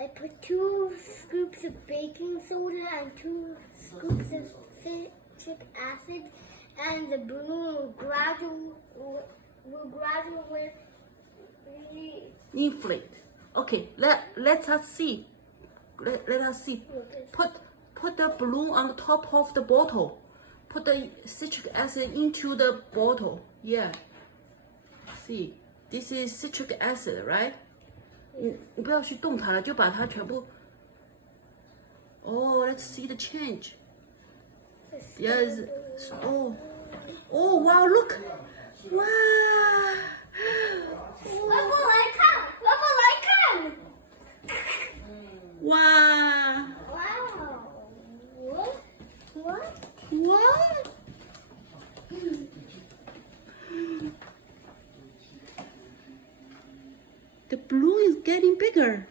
I put 2 scoops of baking soda and 2 scoops of citric acid, and the balloon will gradually Inflate. Okay, let us see. Let us see. Put the balloon on the top of the bottle. Put the citric acid into the bottle. Yeah. See, this is citric acid, right? 你不要去动它了，就把它全部。Oh, let's see the change. Yes. Oh, wow! Look. Wow. 我不来看，我不来看。哇 Wow. What? What? The balloon is getting bigger.